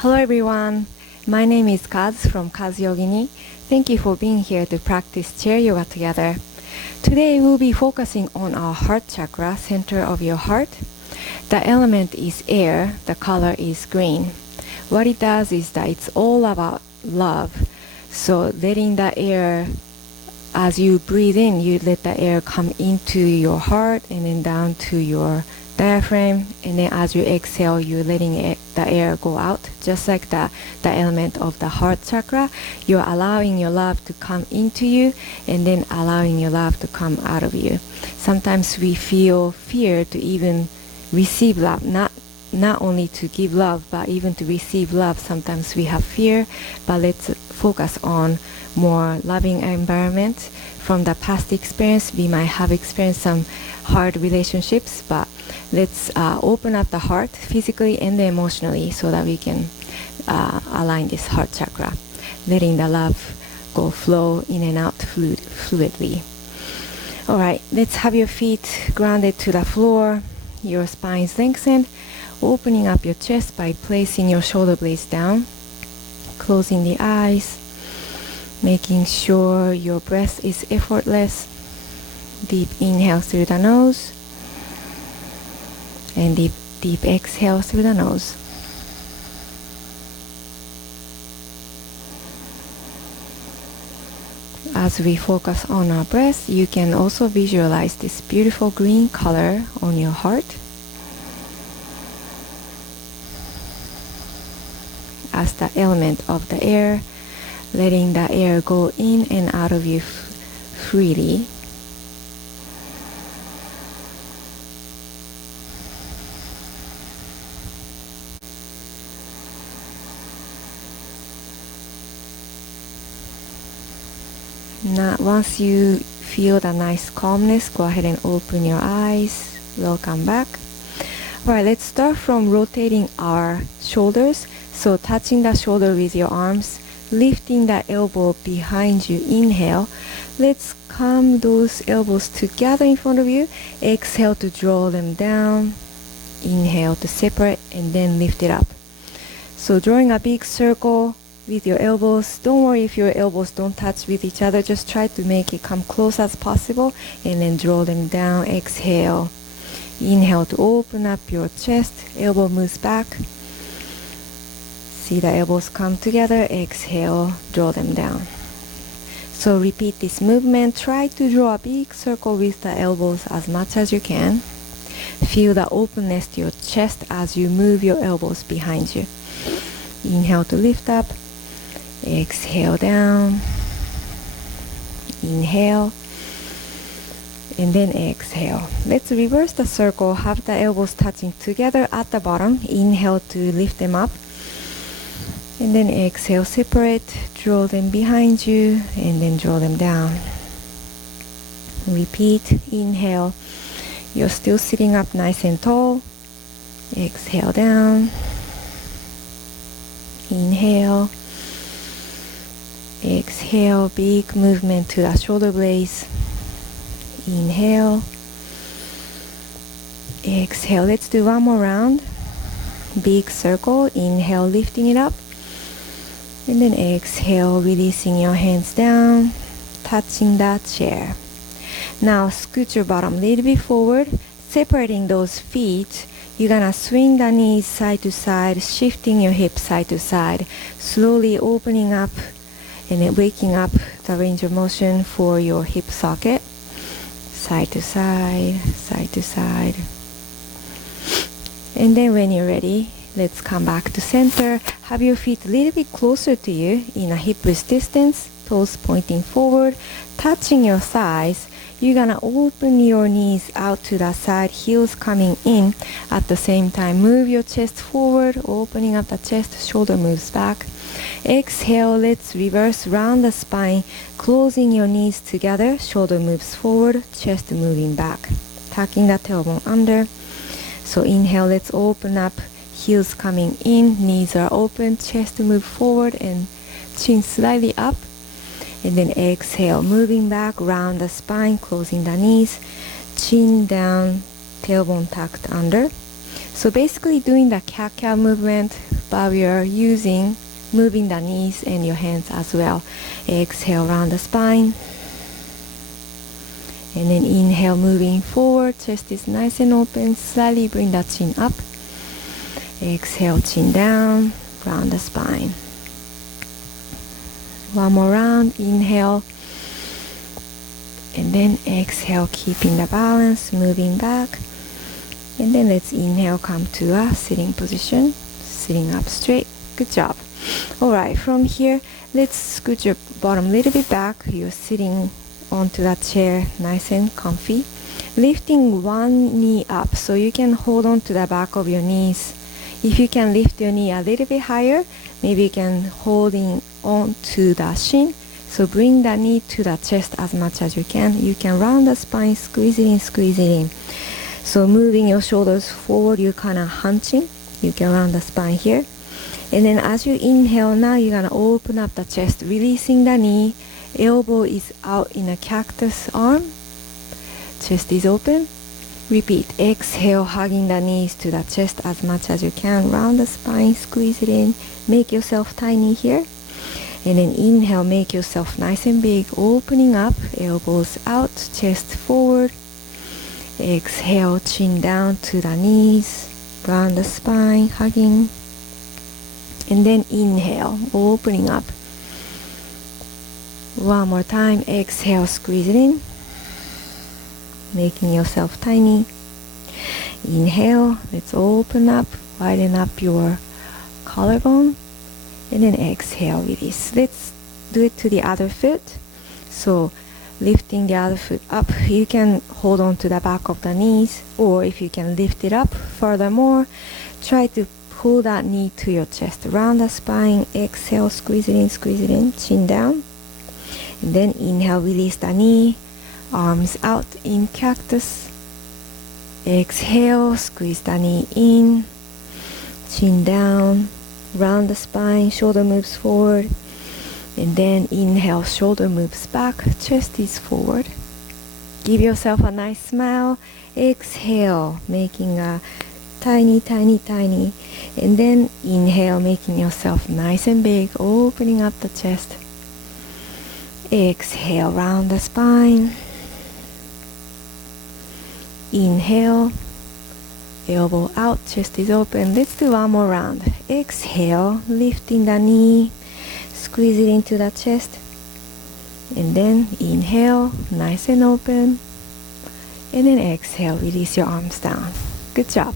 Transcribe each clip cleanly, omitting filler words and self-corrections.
Hello everyone, my name is Kaz from Kazyogini. Thank you for being here to practice chair yoga together. Today we'll be focusing on our heart chakra, center of your heart. The element is air, the color is green. What it does is that it's all about love. So letting the air, as you breathe in, you let the air come into your heart and then down to your diaphragm, and then as you exhale, you're letting the air go out. Just like the element of the heart chakra, you're allowing your love to come into you and then allowing your love to come out of you. Sometimes we feel fear to even receive love, not only to give love, but even to receive love. Sometimes we have fear, but let's focus on more loving environment. From the past experience, we might have experienced some hard relationships, but let's open up the heart physically and emotionally so that we can align this heart chakra, letting the love go flow in and out fluidly. All right, let's have your feet grounded to the floor, your spine is lengthened, opening up your chest by placing your shoulder blades down, closing the eyes, making sure your breath is effortless. Deep inhale through the nose and deep exhale through the nose. As we focus on our breath, you can also visualize this beautiful green color on your heart as the element of the air, letting the air go in and out of you freely. Now, once you feel the nice calmness, go ahead and open your eyes. Welcome back. Alright, let's start from rotating our shoulders. So touching the shoulder with your arms, lifting the elbow behind you. Inhale. Let's come those elbows together in front of you. Exhale to draw them down. Inhale to separate and then lift it up. So drawing a big circle with your elbows. Don't worry if your elbows don't touch with each other. Just try to make it come close as possible and then draw them down. Exhale. Inhale to open up your chest. Elbow moves back. See the elbows come together. Exhale, draw them down. So repeat this movement. Try to draw a big circle with the elbows as much as you can. Feel the openness to your chest as you move your elbows behind you. Inhale to lift up. Exhale down. Inhale. And then exhale. Let's reverse the circle. Have the elbows touching together at the bottom. Inhale to lift them up. And then exhale, separate. Draw them behind you. And then draw them down. Repeat. Inhale. You're still sitting up nice and tall. Exhale down. Inhale. Exhale, big movement to the shoulder blades. Inhale. Exhale. Let's do one more round. Big circle. Inhale, lifting it up. And then exhale, releasing your hands down, touching that chair. Now scoot your bottom a little bit forward, separating those feet. You're gonna swing the knees side to side, shifting your hips side to side, slowly opening up and then waking up the range of motion for your hip socket. Side to side, side to side. And then when you're ready, let's come back to center. Have your feet a little bit closer to you in a hip width distance, toes pointing forward, touching your thighs. You're gonna open your knees out to the side, heels coming in. At the same time, move your chest forward, opening up the chest, shoulder moves back. Exhale, let's reverse round the spine, closing your knees together, shoulder moves forward, chest moving back. Tucking the tailbone under. So inhale, let's open up, heels coming in, knees are open, chest to move forward and chin slightly up. And then exhale, moving back, round the spine, closing the knees, chin down, tailbone tucked under. So basically doing the cat-cow movement, but we are using moving the knees and your hands as well. Exhale, round the spine. And then inhale, moving forward, chest is nice and open, slightly bring the chin up. Exhale, chin down, round the spine. One more round, inhale. And then exhale, keeping the balance, moving back. And then let's inhale, come to a sitting position, sitting up straight. Good job. Alright, from here, let's scoot your bottom a little bit back. You're sitting onto that chair, nice and comfy. Lifting one knee up, so you can hold on to the back of your knees. If you can lift your knee a little bit higher, maybe you can holding on to the shin. So bring the knee to the chest as much as you can. You can round the spine, squeeze it in, squeeze it in. So moving your shoulders forward, you're kind of hunching. You can round the spine here. And then as you inhale, now you're going to open up the chest, releasing the knee. Elbow is out in a cactus arm. Chest is open. Repeat. Exhale, hugging the knees to the chest as much as you can. Round the spine, squeeze it in. Make yourself tiny here. And then inhale, make yourself nice and big, opening up, elbows out, chest forward. Exhale, chin down to the knees, round the spine, hugging. And then inhale, opening up. One more time, exhale, squeeze it in, making yourself tiny. Inhale, let's open up, widen up your collarbone. And then exhale, release. Let's do it to the other foot. So lifting the other foot up, you can hold on to the back of the knees, or if you can lift it up furthermore, try to pull that knee to your chest. Round the spine, exhale, squeeze it in, chin down. And then inhale, release the knee, arms out in cactus. Exhale, squeeze the knee in, chin down. Round the spine, shoulder moves forward, and then inhale, shoulder moves back, chest is forward. Give yourself a nice smile. Exhale, making a tiny, tiny, tiny. And then inhale, making yourself nice and big, opening up the chest. Exhale, round the spine. Inhale. Elbow out, chest is open. Let's do one more round. Exhale, lifting the knee, squeeze it into the chest. And then inhale, nice and open. And then exhale, release your arms down. Good job.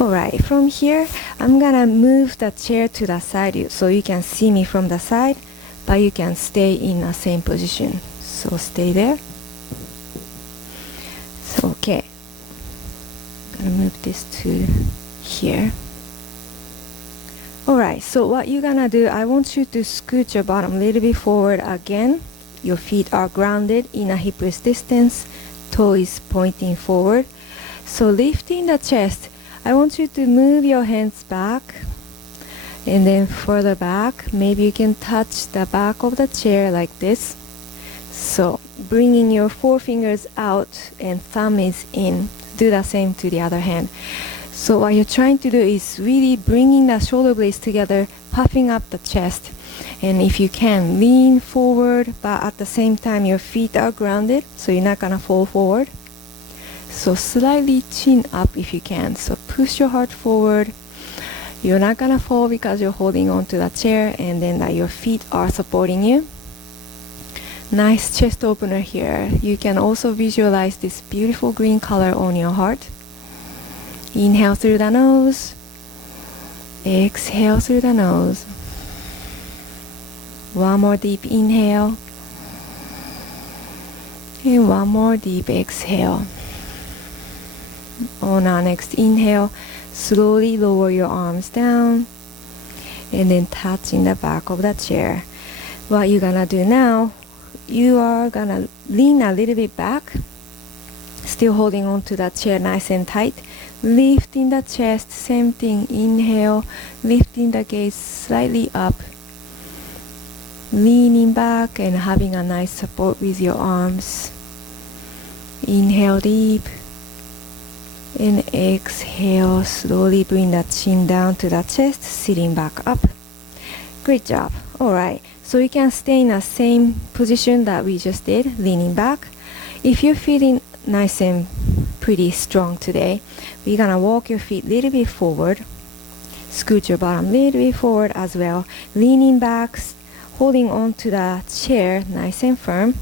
Alright, from here, I'm gonna move the chair to the side so you can see me from the side, but you can stay in the same position. So stay there. So, okay. Move this to here. Alright, so what you're gonna do, I want you to scoot your bottom a little bit forward again. Your feet are grounded in a hip width distance, toe is pointing forward. So lifting the chest, I want you to move your hands back and then further back. Maybe you can touch the back of the chair like this. So bringing your forefingers out and thumb is in. Do the same to the other hand. So what you're trying to do is really bringing the shoulder blades together, puffing up the chest. And if you can, lean forward, but at the same time your feet are grounded, so you're not gonna fall forward. So slightly chin up if you can. So push your heart forward. You're not gonna fall because you're holding on to the chair, and then that your feet are supporting you. Nice chest opener here. You can also visualize this beautiful green color on your heart. Inhale through the nose. Exhale through the nose. One more deep inhale. And one more deep exhale. On our next inhale, slowly lower your arms down and then touching the back of the chair. What you're gonna do now, you are gonna lean a little bit back, still holding on to that chair nice and tight, lifting the chest, same thing, inhale, lifting the gaze slightly up, leaning back and having a nice support with your arms. Inhale deep, And exhale, slowly bring the chin down to the chest, sitting back up. Great job. Alright, so you can stay in the same position that we just did, leaning back. If you're feeling nice and pretty strong today, we're gonna walk your feet a little bit forward. Scoot your bottom a little bit forward as well. Leaning back, holding on to the chair nice and firm.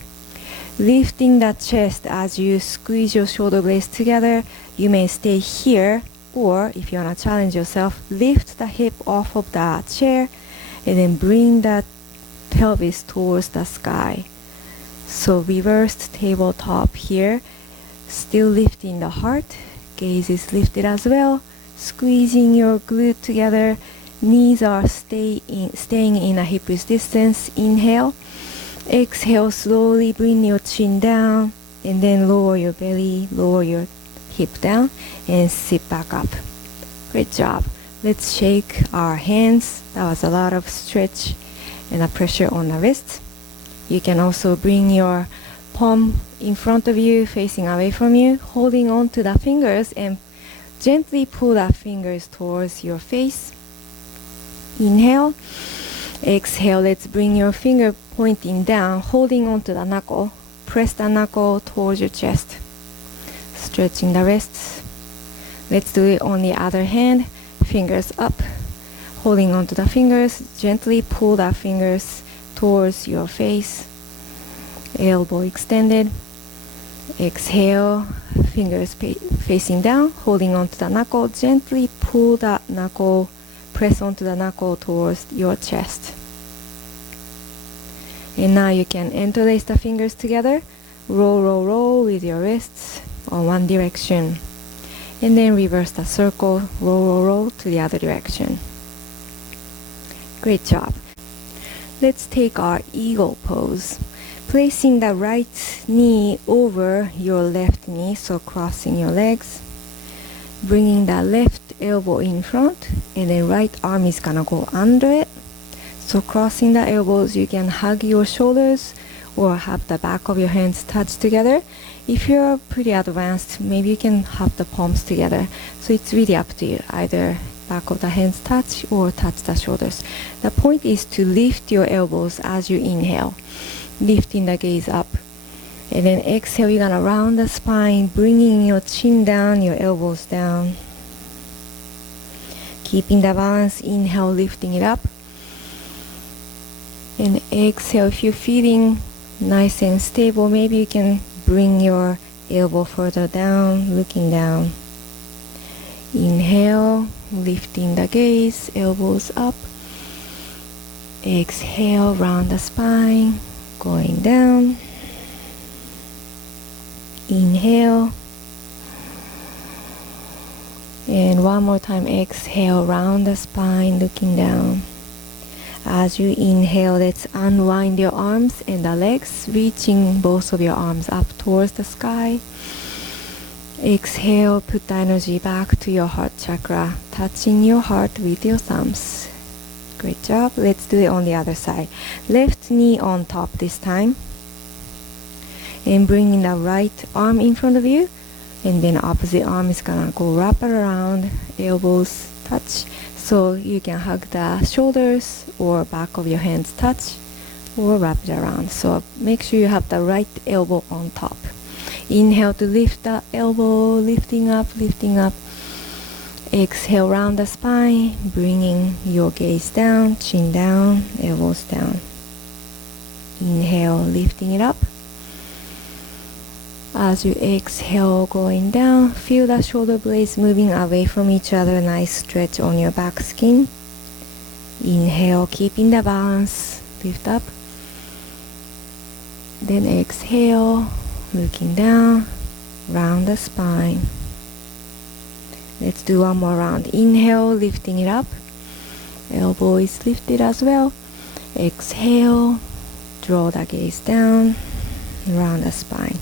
Lifting the chest as you squeeze your shoulder blades together. You may stay here, or if you want to challenge yourself, lift the hip off of the chair and then bring the pelvis towards the sky. So reversed tabletop here. Still lifting the heart. Gaze is lifted as well. Squeezing your glute together. Knees are staying in a hip width distance. Inhale. Exhale, slowly bring your chin down and then lower your belly, lower your hip down and sit back up. Great job. Let's shake our hands. That was a lot of stretch and a pressure on the wrists. You can also bring your palm in front of you, facing away from you, holding on to the fingers and gently pull the fingers towards your face. Inhale. Exhale, let's bring your finger pointing down, holding onto the knuckle. Press the knuckle towards your chest. Stretching the wrists. Let's do it on the other hand. Fingers up. Holding onto the fingers, gently pull the fingers towards your face. Elbow extended. Exhale, fingers facing down, holding onto the knuckle. Gently pull the knuckle. Press onto the knuckle towards your chest. And now you can interlace the fingers together. Roll, roll, roll with your wrists on one direction. And then reverse the circle. Roll, roll, roll to the other direction. Great job. Let's take our eagle pose. Placing the right knee over your left knee, so crossing your legs. Bringing the left elbow in front and then right arm is gonna go under it. So crossing the elbows, you can hug your shoulders or have the back of your hands touch together. If you're pretty advanced, maybe you can have the palms together. So it's really up to you. Either back of the hands touch or touch the shoulders. The point is to lift your elbows as you inhale, lifting the gaze up. And then exhale, you're gonna round the spine, bringing your chin down, your elbows down. Keeping the balance, inhale, lifting it up. And exhale, if you're feeling nice and stable, maybe you can bring your elbow further down, looking down. Inhale, lifting the gaze, elbows up. Exhale, round the spine, going down. Inhale. And one more time, exhale, round the spine, looking down. As you inhale, let's unwind your arms and the legs, reaching both of your arms up towards the sky. Exhale, put the energy back to your heart chakra, touching your heart with your thumbs. Great job. Let's do it on the other side. Left knee on top this time. And bringing the right arm in front of you. And then opposite arm is gonna go wrap around, elbows touch. So you can hug the shoulders or back of your hands touch or wrap it around. So make sure you have the right elbow on top. Inhale to lift the elbow, lifting up, lifting up. Exhale, round the spine, bringing your gaze down, chin down, elbows down. Inhale, lifting it up. As you exhale, going down, feel the shoulder blades moving away from each other. Nice stretch on your back skin. Inhale, keeping the balance, lift up. Then exhale, looking down, round the spine. Let's do one more round. Inhale, lifting it up. Elbow is lifted as well. Exhale, draw the gaze down, round the spine.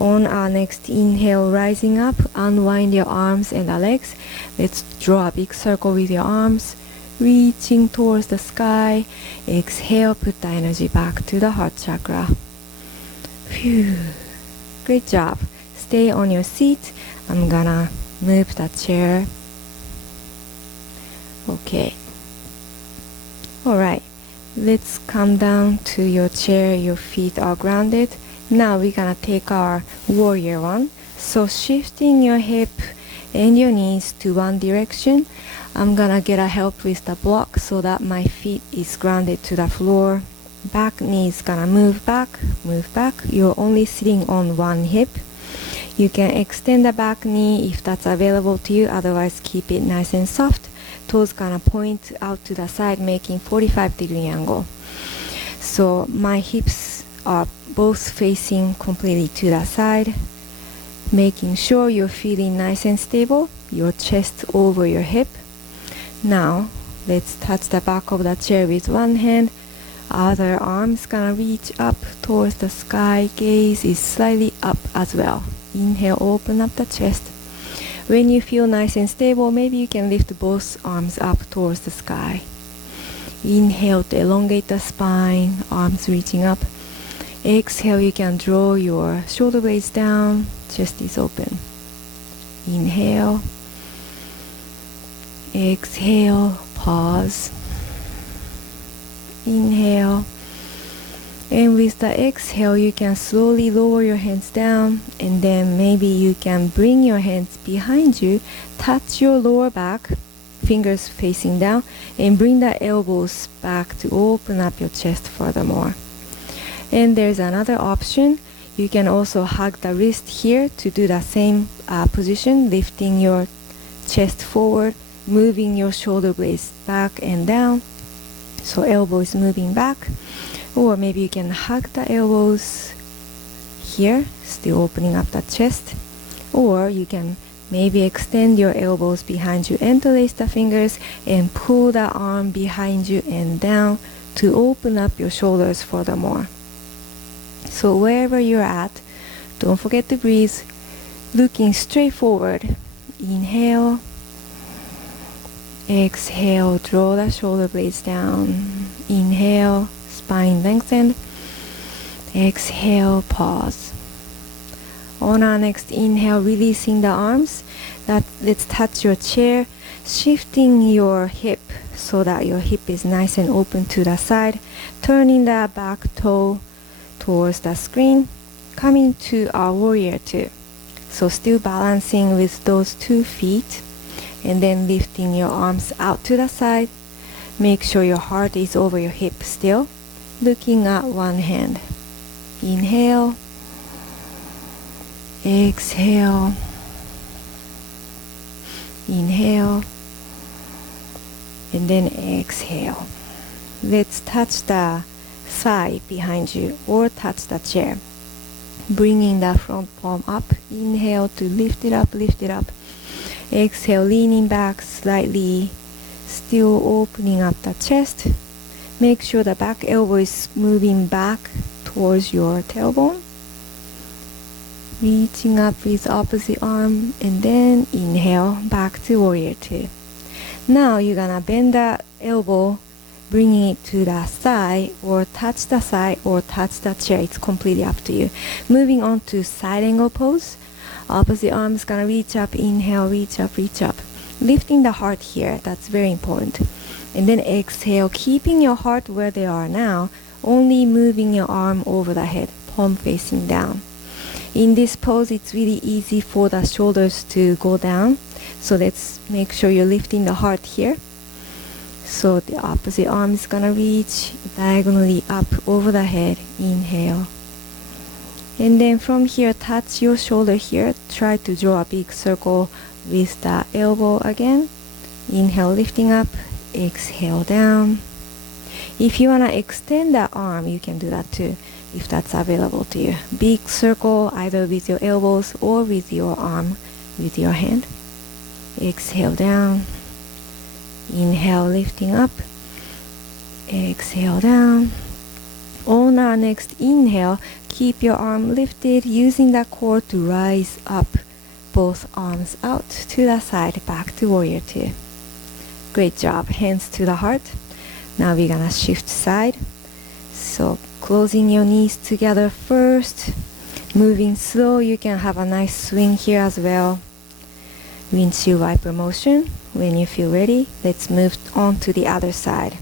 On our next inhale, rising up, unwind your arms and the legs. Let's draw a big circle with your arms, reaching towards the sky. Exhale, put the energy back to the heart chakra. Phew. Great job. Stay on your seat. I'm gonna move the chair. Okay. Alright. Let's come down to your chair. Your feet are grounded. Now we're gonna take our warrior one. So shifting your hip and your knees to one direction. I'm gonna get a help with the block so that my feet is grounded to the floor. Back knee is gonna move back, move back. You're only sitting on one hip. You can extend the back knee if that's available to you, otherwise keep it nice and soft. Toes gonna point out to the side, making 45-degree angle. So my hips are both facing completely to the side, making sure you're feeling nice and stable, your chest over your hip. Now let's touch the back of the chair with one hand. Other arm's gonna reach up towards the sky. Gaze is slightly up as well. Inhale, open up the chest. When you feel nice and stable, maybe you can lift both arms up towards the sky. Inhale to elongate the spine, arms reaching up. Exhale, you can draw your shoulder blades down, chest is open. Inhale. Exhale, pause. Inhale. And with the exhale, you can slowly lower your hands down, and then maybe you can bring your hands behind you, touch your lower back, fingers facing down, and bring the elbows back to open up your chest furthermore. And there's another option. You can also hug the wrist here to do the same position, lifting your chest forward, moving your shoulder blades back and down, so elbow is moving back. Or maybe you can hug the elbows here, still opening up the chest. Or you can maybe extend your elbows behind you, interlace the fingers, and pull the arm behind you and down to open up your shoulders furthermore. So wherever you're at, don't forget to breathe, looking straight forward. Inhale. Exhale, draw the shoulder blades down. Inhale, spine lengthened. Exhale, pause. On our next inhale, releasing the arms. Let's touch your chair, shifting your hip so that your hip is nice and open to the side, turning the back toe towards the screen, coming to our warrior two. So still balancing with those 2 feet, and then lifting your arms out to the side. Make sure your heart is over your hip still, looking at one hand. Inhale. Exhale. Inhale. And then exhale. Let's touch the thigh behind you or touch the chair. Bringing the front palm up. Inhale to lift it up, lift it up. Exhale, leaning back slightly, still opening up the chest. Make sure the back elbow is moving back towards your tailbone. Reaching up with opposite arm, and then inhale, back to warrior two. Now you're gonna bend the elbow, bringing it to the thigh, or touch the thigh, or touch the chair. It's completely up to you. Moving on to side angle pose. Opposite arm is gonna reach up, inhale, reach up, reach up. Lifting the heart here, that's very important. And then exhale, keeping your heart where they are now, only moving your arm over the head, palm facing down. In this pose, it's really easy for the shoulders to go down. So let's make sure you're lifting the heart here. So the opposite arm is gonna reach diagonally up over the head, inhale. And then from here, touch your shoulder here. Try to draw a big circle with the elbow again. Inhale, lifting up. Exhale, down. If you want to extend the arm, you can do that too, if that's available to you. Big circle, either with your elbows or with your arm, with your hand. Exhale, down. Inhale, lifting up. Exhale, down. On our next inhale, keep your arm lifted, using the core to rise up. Both arms out to the side, back to warrior two. Great job. Hands to the heart. Now we're gonna shift side. So closing your knees together first. Moving slow. You can have a nice swing here as well. windshield wiper motion. When you feel ready, let's move on to the other side.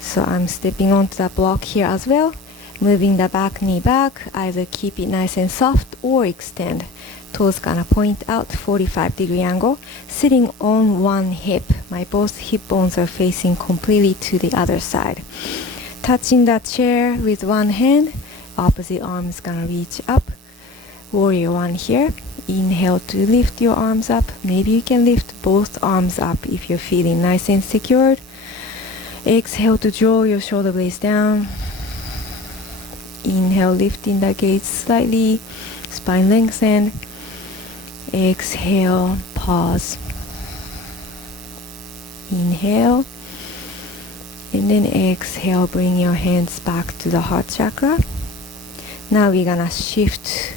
So I'm stepping onto the block here as well, moving the back knee back, either keep it nice and soft or extend. Toes gonna point out 45-degree angle, sitting on one hip. My both hip bones are facing completely to the other side. Touching the chair with one hand, opposite arm is gonna reach up. Warrior one here. Inhale to lift your arms up. Maybe you can lift both arms up if you're feeling nice and secured. Exhale to draw your shoulder blades down. Inhale, lifting the gaze slightly, spine lengthened. Exhale, pause. Inhale, and then exhale, bring your hands back to the heart chakra. Now we're gonna shift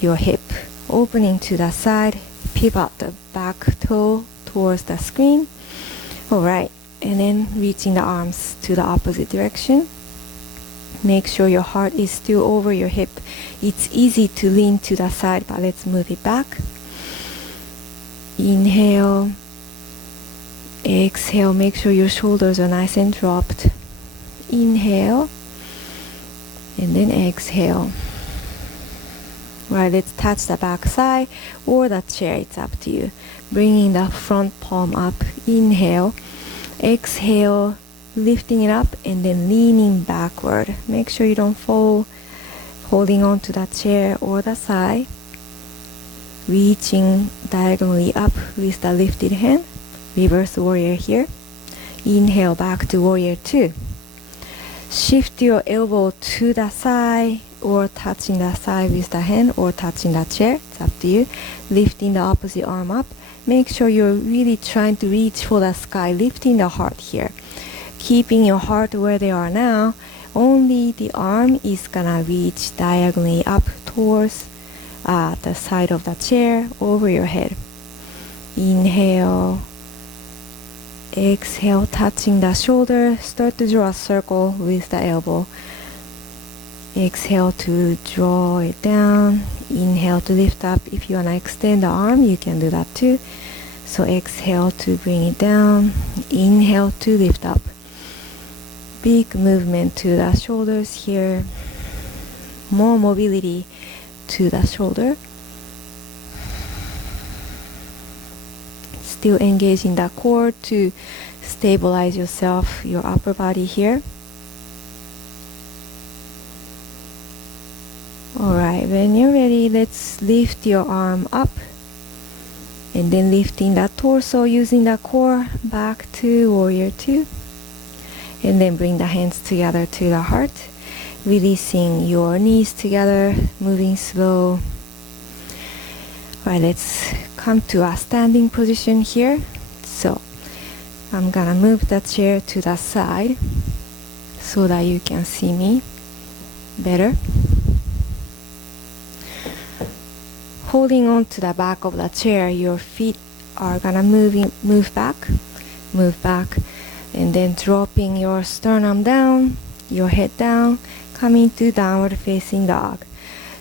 your hip, opening to the side, pivot the back toe towards the screen. Alright, and then reaching the arms to the opposite direction. Make sure your heart is still over your hip. It's easy to lean to the side, but let's move it back. Inhale. Exhale. Make sure your shoulders are nice and dropped. Inhale. And then exhale. Right, let's touch the back side or the chair. It's up to you. Bringing the front palm up. Inhale. Exhale. Lifting it up and then leaning backward. Make sure you don't fall. Holding on to the chair or the side. Reaching diagonally up with the lifted hand. Reverse warrior here. Inhale back to warrior two. Shift your elbow to the side or touching the side with the hand or touching the chair. It's up to you. Lifting the opposite arm up. Make sure you're really trying to reach for the sky, lifting the heart here. Keeping your heart where they are now, only the arm is gonna reach diagonally up towards the side of the chair, over your head. Inhale. Exhale, touching the shoulder. Start to draw a circle with the elbow. Exhale to draw it down. Inhale to lift up. If you wanna extend the arm, you can do that too. So exhale to bring it down. Inhale to lift up. Big movement to the shoulders here. More mobility to the shoulder. Still engaging the core to stabilize yourself, your upper body here. Alright, when you're ready, let's lift your arm up. And then lifting the torso using the core back to warrior two. And then bring the hands together to the heart. Releasing your knees together, moving slow. Alright, let's come to a standing position here. So, I'm gonna move the chair to the side so that you can see me better. Holding on to the back of the chair, your feet are gonna move back, and then dropping your sternum down, your head down, coming to downward facing dog.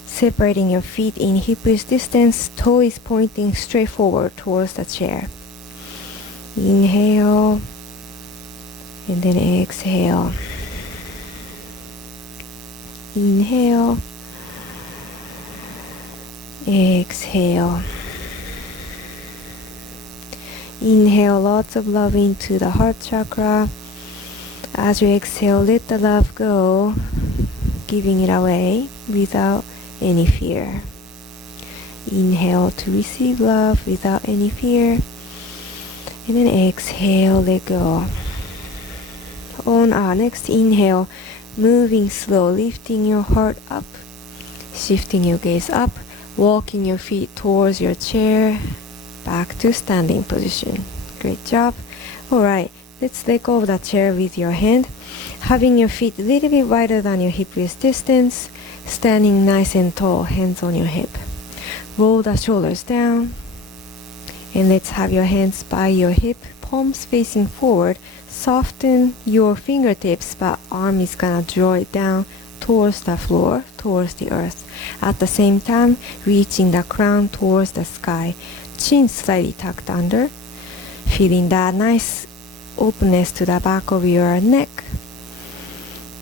Separating your feet in hip-width distance, toe is pointing straight forward towards the chair. Inhale, and then exhale. Inhale, exhale. Inhale lots of love into the heart chakra. As you exhale, let the love go, giving it away without any fear. Inhale to receive love without any fear. And then exhale, let go. On our next inhale, moving slow, lifting your heart up, shifting your gaze up, walking your feet towards your chair, back to standing position. Great job. Alright, let's let go of the chair with your hand, having your feet a little bit wider than your hip width distance, standing nice and tall, hands on your hip. Roll the shoulders down, and let's have your hands by your hip, palms facing forward. Soften your fingertips, but arm is gonna draw it down towards the floor, towards the earth. At the same time, reaching the crown towards the sky. chin slightly tucked under, feeling that nice openness to the back of your neck.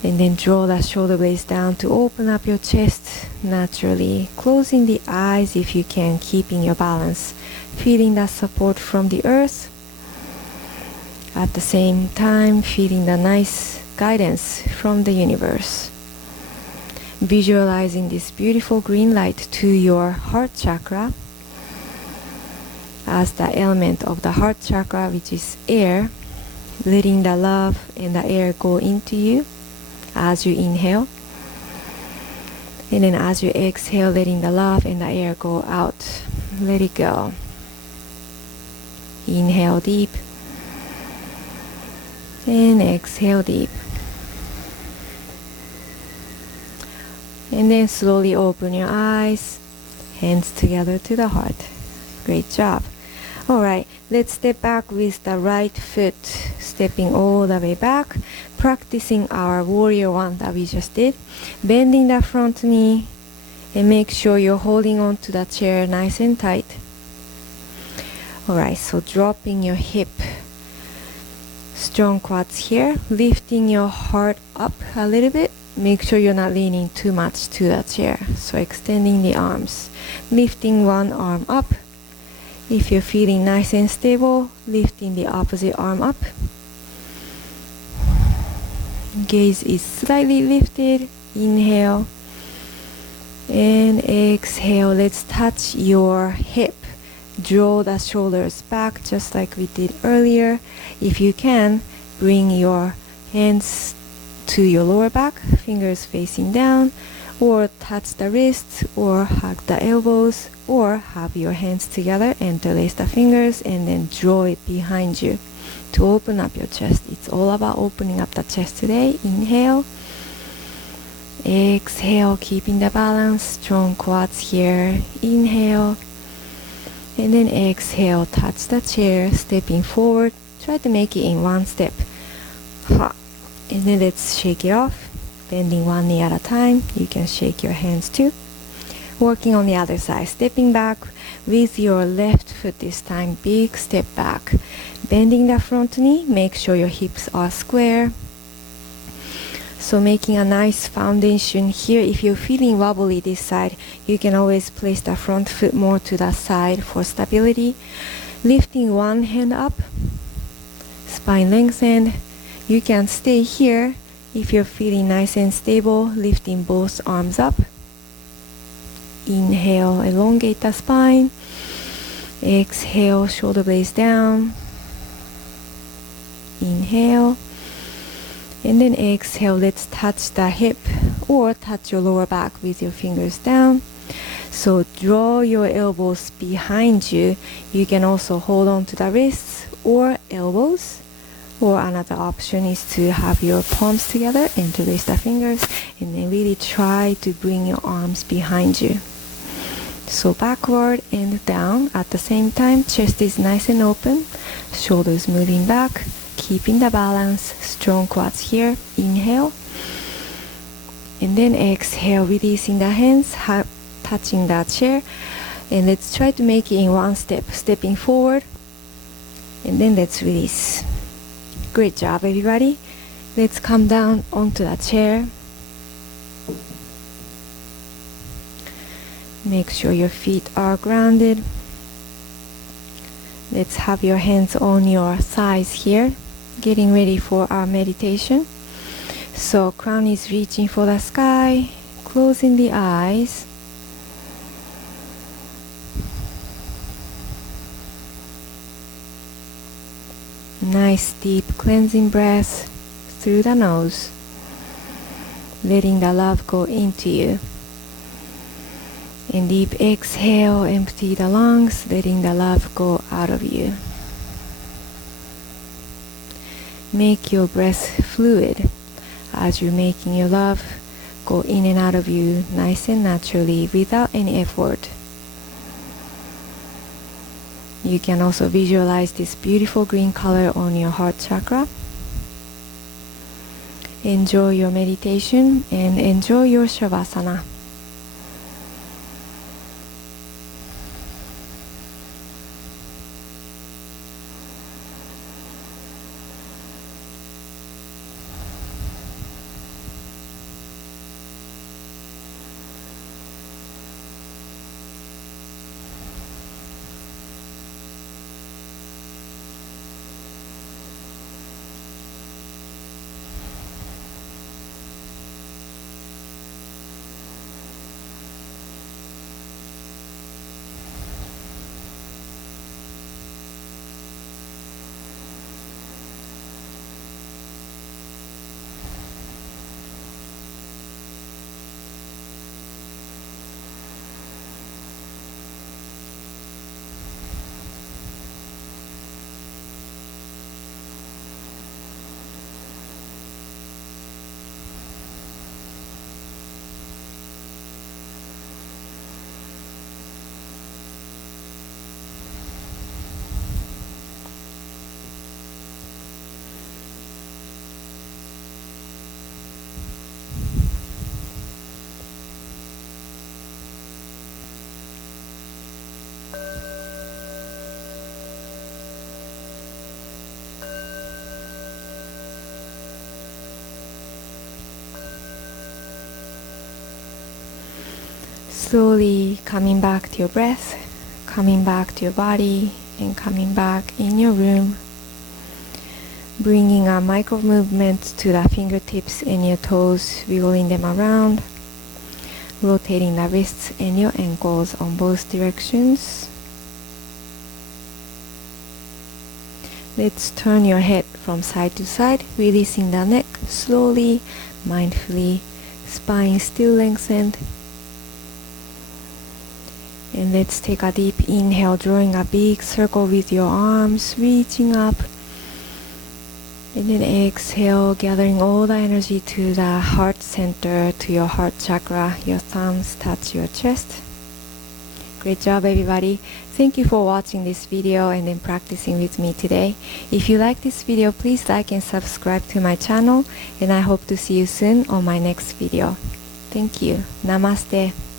And then draw the shoulder blades down to open up your chest naturally, closing the eyes if you can, keeping your balance, feeling that support from the earth. At the same time, feeling the nice guidance from the universe. Visualizing this beautiful green light to your heart chakra as the element of the heart chakra, which is air, letting the love and the air go into you as you inhale, and then as you exhale, letting the love and the air go out. Let it go. Inhale deep and exhale deep, and then slowly open your eyes, hands together to the heart. Great job. Alright, let's step back with the right foot, stepping all the way back, practicing our warrior one that we just did, bending the front knee, and make sure you're holding on to the chair nice and tight. Alright, so dropping your hip, strong quads here, lifting your heart up a little bit. Make sure you're not leaning too much to the chair. So extending the arms, lifting one arm up. If you're feeling nice and stable, lifting the opposite arm up. Gaze is slightly lifted. Inhale and exhale. Let's touch your hip. Draw the shoulders back just like we did earlier. If you can, bring your hands to your lower back, fingers facing down, or touch the wrists, or hug the elbows, or have your hands together and interlace the fingers and then draw it behind you to open up your chest. It's all about opening up the chest today. Inhale, exhale, keeping the balance, strong quads here. Inhale, and then exhale, touch the chair, stepping forward. Try to make it in one step. Ha. And then let's shake it off, bending one knee at a time. You can shake your hands too. Working on the other side, stepping back with your left foot this time, big step back. Bending the front knee, make sure your hips are square. So making a nice foundation here. If you're feeling wobbly this side, you can always place the front foot more to the side for stability. Lifting one hand up, spine lengthened. You can stay here if you're feeling nice and stable, lifting both arms up. Inhale, elongate the spine. Exhale, shoulder blades down. Inhale. And then exhale, let's touch the hip or touch your lower back with your fingers down. So draw your elbows behind you. You can also hold on to the wrists or elbows. Or another option is to have your palms together, interlace the fingers, and then really try to bring your arms behind you. So backward and down at the same time. Chest is nice and open, shoulders moving back, keeping the balance, strong quads here. Inhale, and then exhale, releasing the hands, touching that chair, and let's try to make it in one step, stepping forward, and then let's release. Great job, everybody. Let's come down onto the chair. Make sure your feet are grounded. Let's have your hands on your thighs here, getting ready for our meditation. So crown is reaching for the sky, closing the eyes. Nice deep cleansing breath through the nose, letting the love go into you. And deep exhale, empty the lungs, letting the love go out of you. Make your breath fluid as you're making your love go in and out of you nice and naturally without any effort. You can also visualize this beautiful green color on your heart chakra. Enjoy your meditation and enjoy your Shavasana. Slowly coming back to your breath, coming back to your body, and coming back in your room. Bringing a micro movement to the fingertips and your toes, wiggling them around, rotating the wrists and your ankles on both directions. Let's turn your head from side to side, releasing the neck slowly, mindfully, spine still lengthened. And let's take a deep inhale, drawing a big circle with your arms, reaching up. And then exhale, gathering all the energy to the heart center, to your heart chakra. Your thumbs touch your chest. Great job, everybody. Thank you for watching this video and then practicing with me today. If you like this video, please like and subscribe to my channel. And I hope to see you soon on my next video. Thank you. Namaste.